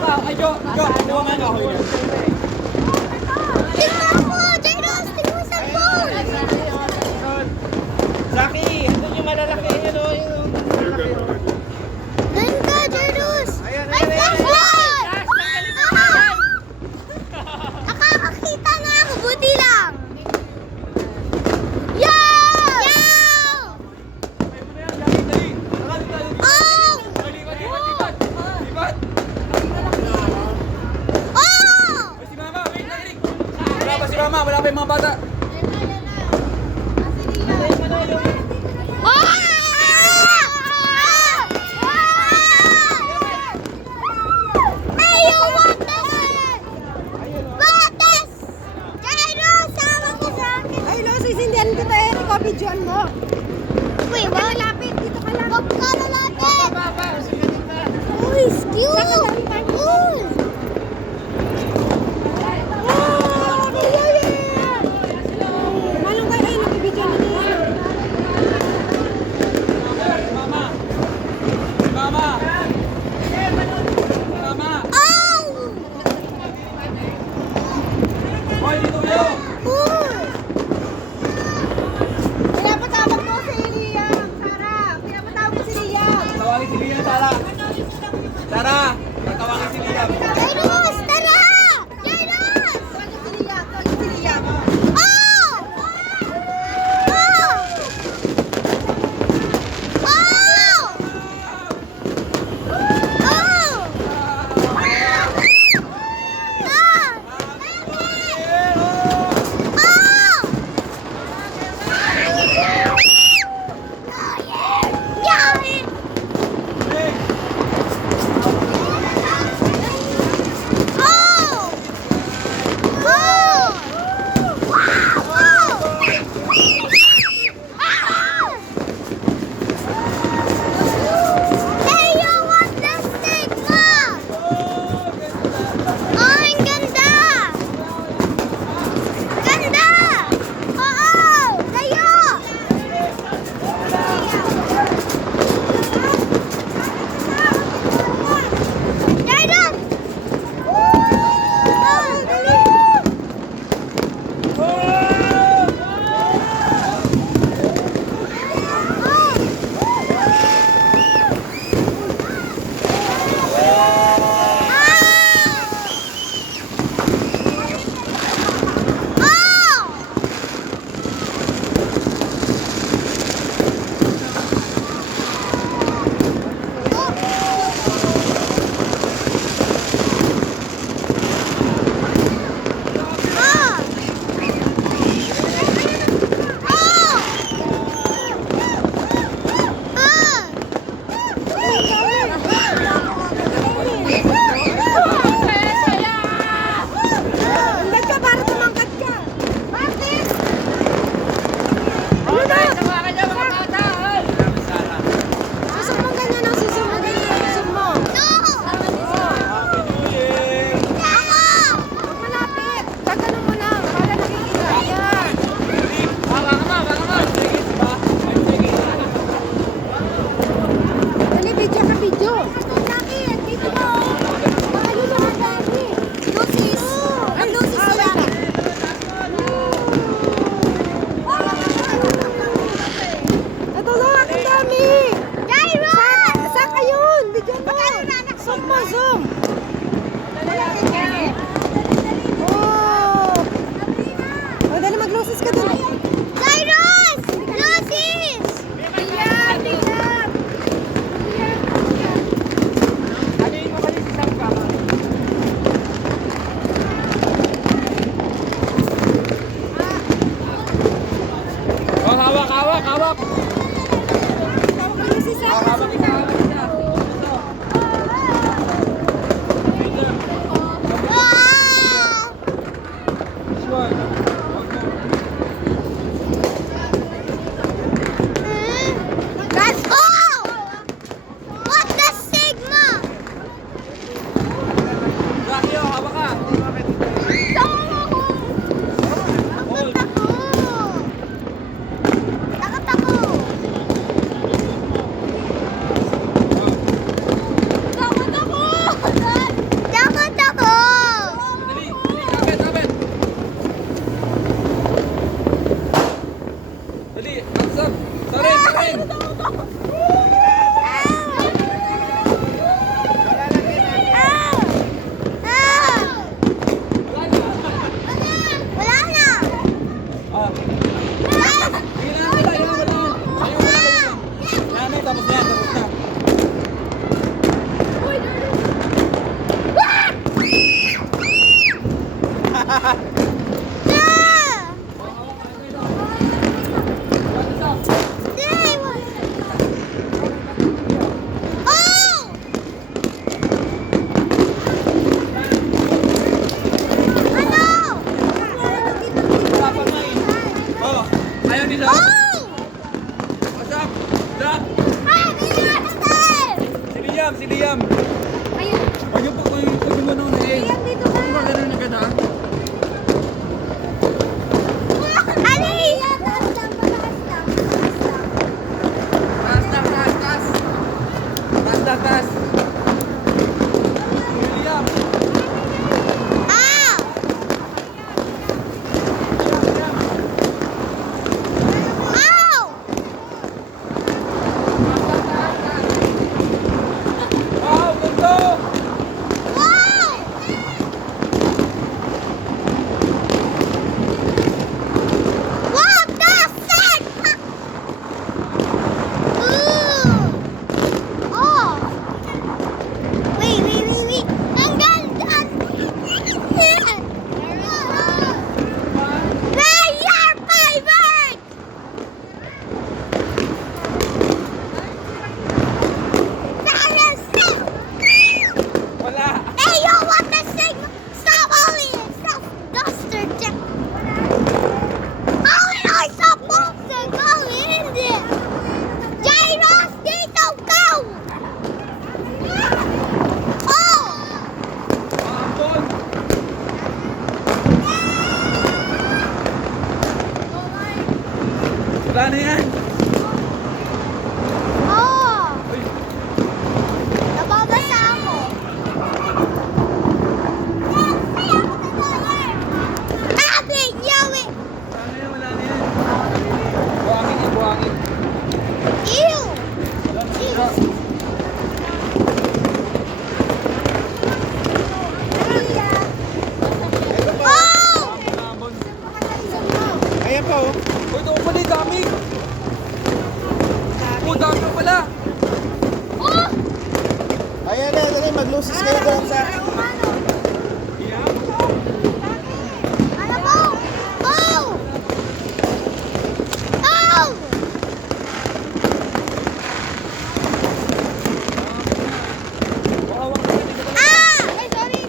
Ay, Jo, kuha nga ako. Tingnan mo, Jairus! Tingnan mo sa phone! Zaki, ito yung malalaki. Yun o, yung malalaki. Doon ka, Jairus! May flashlight! Nakakakita na ako, buti lang! Yo! Yo! Oh! Oh! Wala pa si Mama, wala pa yung mga bata. Sisindihan kita eh, ikaw-videoan mo. Uy, wag Lapit, dito ka lang. Wag ka lalapit! Uy, cute! Uy! Malong kayo, ay, nabibidyoan mo niya. Mama! Mama! Mama! Oh! Hoy, dito kayo! Uy! Pinapatawag mo si Liam, Sarah. Pinapatawag mo si Liam. Tawagin si Liam, Sara! Sara! Tawagin si Liam! Jairus, tara! Jairus! Tawagin si Liam, tawagin si Liam. Oh! Oh! Oh! Hanggat ka para tumangkat ka. Bakit? Ano na? Susok mo ganyan ang susok mo ganyan ang susok mo. Huwag malapit. Gaganon mo lang para nakikita. Yan. Baka ka ma! Sige, diba? Ay, sige. Dali, video ka, video. Natulong ang dami. Saan ayun? Video mo. Zoom mo, zoom. Oh. Oh, dali mag-loses ka dun. Ano mo kasi si Sam ka? Oh, hawak! Tawag mo si Sam. Hawak isa. Loses kayo doon sa... Ano po? Oh! Oh! Ah! Ay, sorry.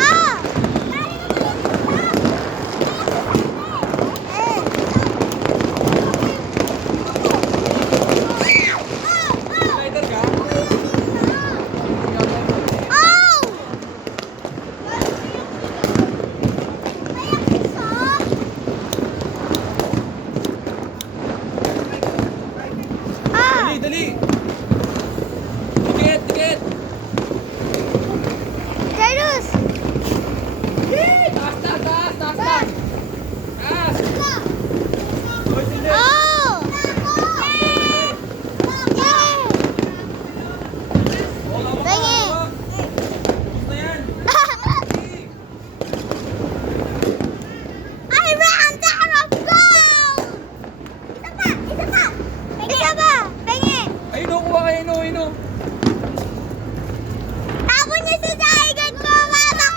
Ah! Slider ka? Oh! Ah! Dali, dali. Dikit, dikit. Jairus! Taas, taas, taas, taas, taas. Taas. Hoy, sindi. Oh! Wala mo Tingin. ka. Tapos na yan. I ran out of gold! Isa pa! Isa pa! Isa pa! Pengi! Ayun o, kuha kayo, ayun o. Tapon niya sa saigan ko, mama!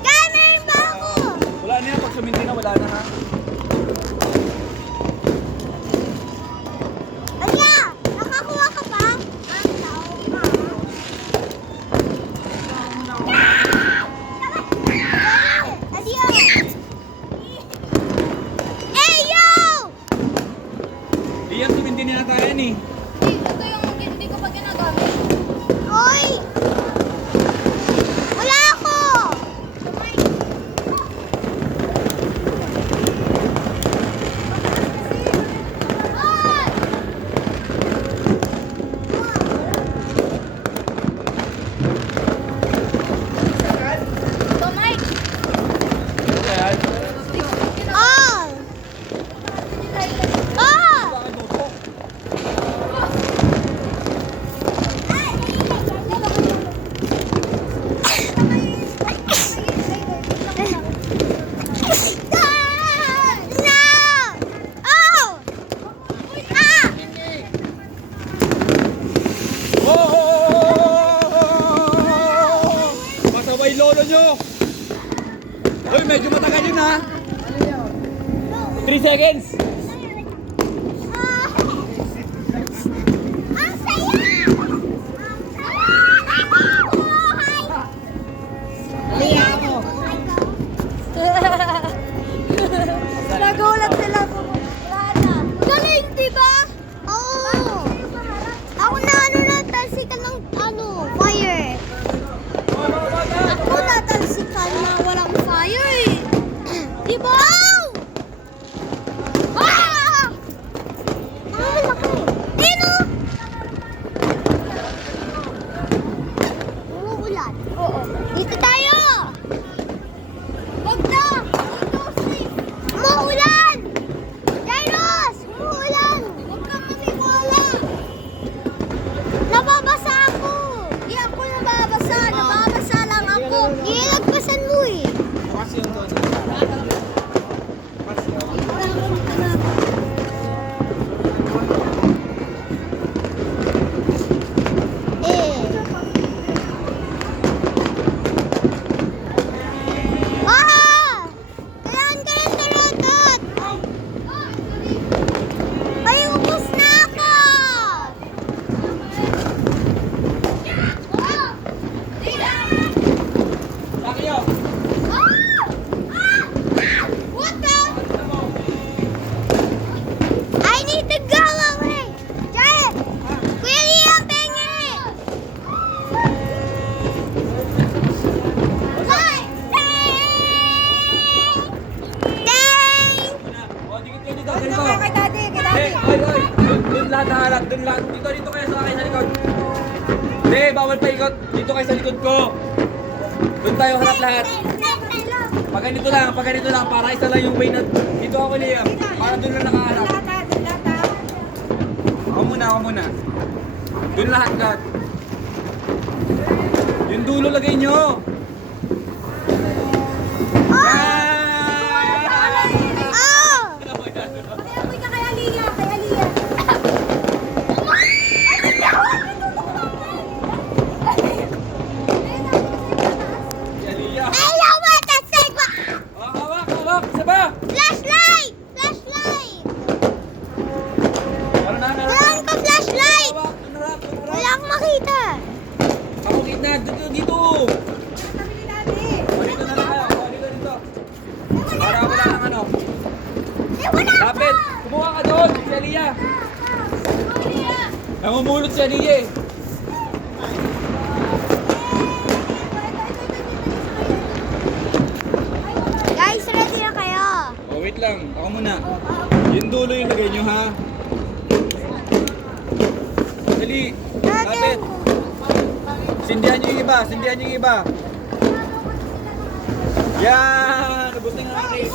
Gano'n ba ako? Wala na yan, pag sumindi na, wala na ha. Anya! Nakakuha ka pa? Adiyo! Hey, yo! Iyan, sumindi na tayo yan eh. Ito yung hindi ko pa ginagamit. Oy! Wala ako! Ito, Mike. Ayan. Oh! Oh! Bakit tutok? No! Oh! Ah! Oh! Pasaway lolo nyo! Uy, medyo matagal yun ha! 3 seconds! Ah! Ang saya! Liya ako. Nagulat sila po. Galing, di ba? Oo. Ako na na, talsikan ng fire. Ako na talsikan na walang fire eh. Di ba? Ah! Ang laki. Ino? Umuulan. Oo. Dito tayo. Wag na. Umuulan. Jairus! Umuulan. Huwag kang maniwala. Nababasa ako. Di ako nababasa. Nababasa lang ako. Ilagpasan mo eh. Kasi yung doon. Ah! Kailangan ka ng tarotot! Ay, ubus na ako! Laki yun! What the? I need to go away! Jay! Kuya Liam, pengi! Ay! Dang! O, dikit kayo dito, ganito. Kay daddy, kay Hey, daddy. oy, oy! Doon lahat nakalap, doon lahat. Dito, dito kayo sa akin sa likod. Hindi, bawal pa ikot. Dito kayo sa likod ko. Doon tayo harap lahat. Pag ganito lang, para isa lang yung way na... Dito ako, Liam. Para doon lang nakaharap. Ako muna. Doon lahat. Yung dulo lagay nyo. Oh! Apoy ka kay Aliyah, kay Aliyah. Aliyah. Namumulot si Aliyah eh. Guys, ready na kayo. Oh, wait lang. Ako muna. Yung dulo yung lagay nyo, ha? Dali. Lapit. Sindihan nyo yung iba. Sindihan nyo yung iba. Yan! Nabot na nga kayo.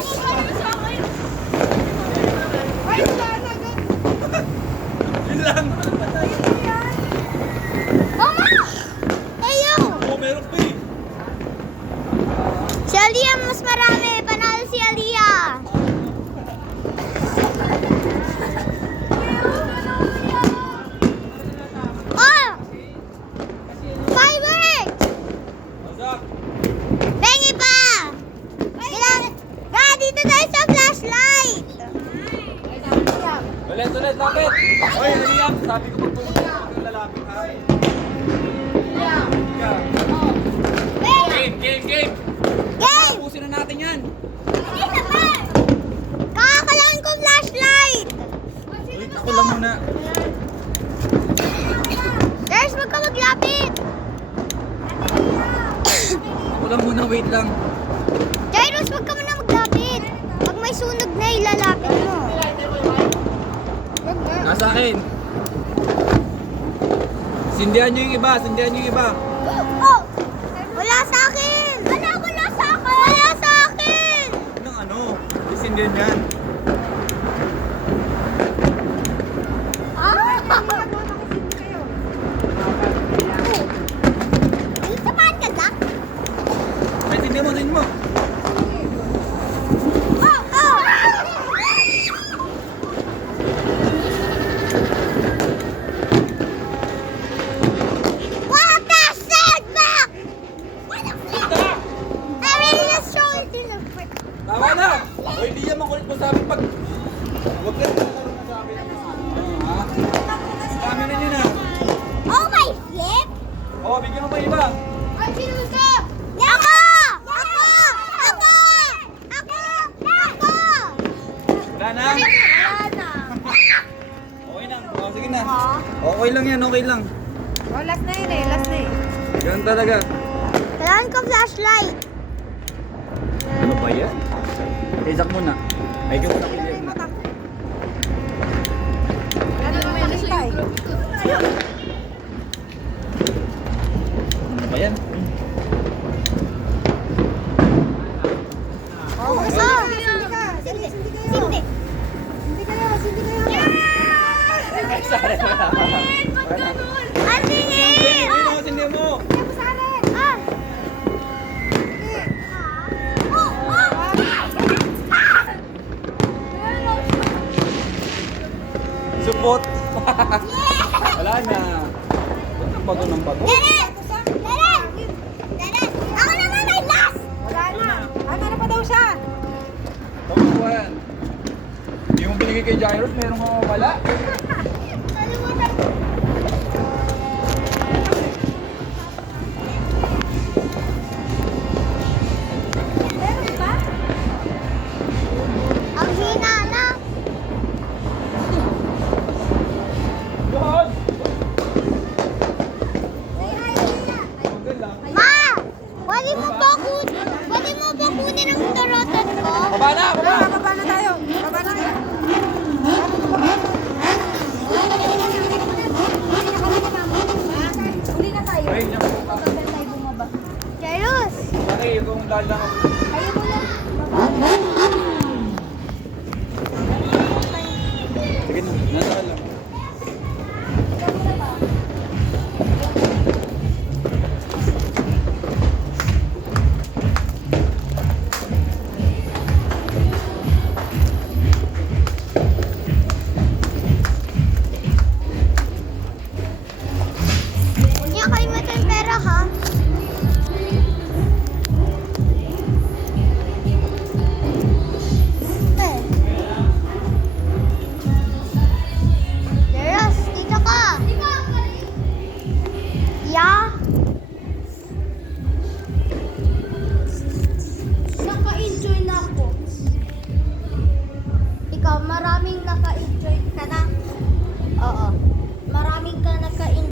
Ay, sana. Yun lang. Mama! Tayo! Oh, meron pa eh. Si Aliyah mas marami. Panalo si Aliyah. Oh! Fireworks! Wasak. Bengi pa! Ga, dito tayo sa flashlight! Ulit, lapit. Oy, Aliyah. Sabi ko pag pumunta ka ng lalapit, ha? Ika. Game. Game! Tapusin na natin yan. Kakakalaan ko flashlight! Wait, ako lang muna. Guys, wag ka maglapit! Ako lang muna, wait lang. Jairus, wag ka muna maglapit! Pag may sunog na, ilalapit mo. Wag na. Nasa akin. Sindihan nyo yung iba, Oh! Wala sa akin! Wala sa akin! Wala sa akin! Anong ano? Sindihan yan. Ah! Makisin kayo. Saan ka, Zach? Ay, sindihan mo. Oh! Oh! What the setback? I really just throw it in the fridge. Tama na! O, hindi yan makulit mo sa amin pag... Huwag ka na sa amin. Ha? Kami na yun, ha? Oh my flip! O, bigyan mo pa iba. Ay, sino gusto? Ako! Ako! Ako! Ako! Ako! Wala na? Wala na. Okay lang. O, sige na. Okay lang yan, okay lang. Oh, last na yun eh. Last na eh. Ganun talaga. Kailangan ko flashlight. Ano ba yan? Isak muna. Ay, ikaw muna kilig na. Ano naman makita eh. Ano ba yan? Oh, Gusto? sindi ka. Sindi kayo. Sindi. Sindi kayo. Sindi kayo. Ang tingin! Sindihan mo! Kaya mo sa akin. Ah! Sige. Oh! Oh! Support! Wala na. Ba't ang bago? Dere! Dere! Dere! Ako naman may last! Wala na. Ano na pa daw siya? Bakit ba yan? Hindi mo binigay kay Jairus, meron ka wala. Ang hina na. Doon! Doon lang. Ma! Pwede mo ba kunin ang tarotan ko? Baba na! Baba! Baba na tayo. Baba na kayo. Uli na tayo. Ay, yan po ka. Jairus! Okay, kung lalang ako. Ayaw mo lang. Sige na, nasa ka lang. Huwag niya kayo mo yung pera ha. daming naka-enjoy ka na. Oo.